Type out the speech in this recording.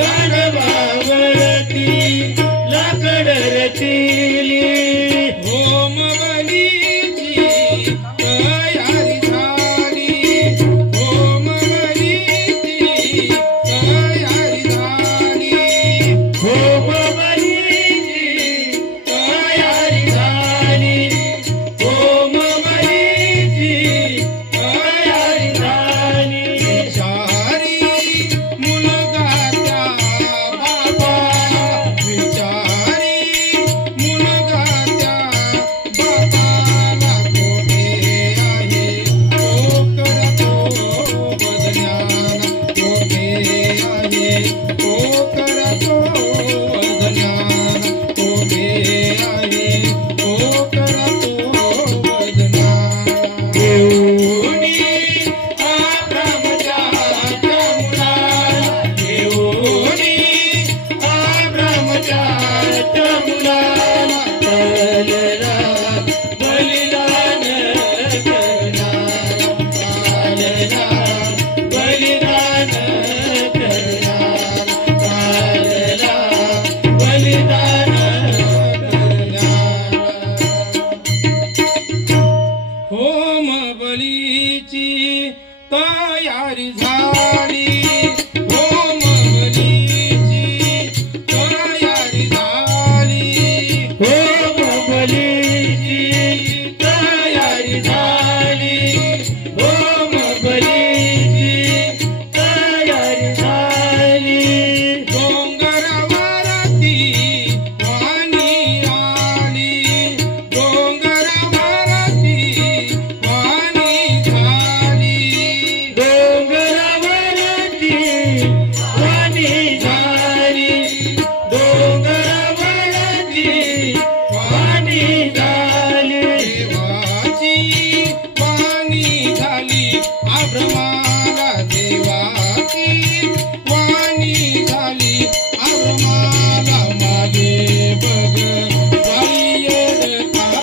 दानवावरती लाकड रचिली. Home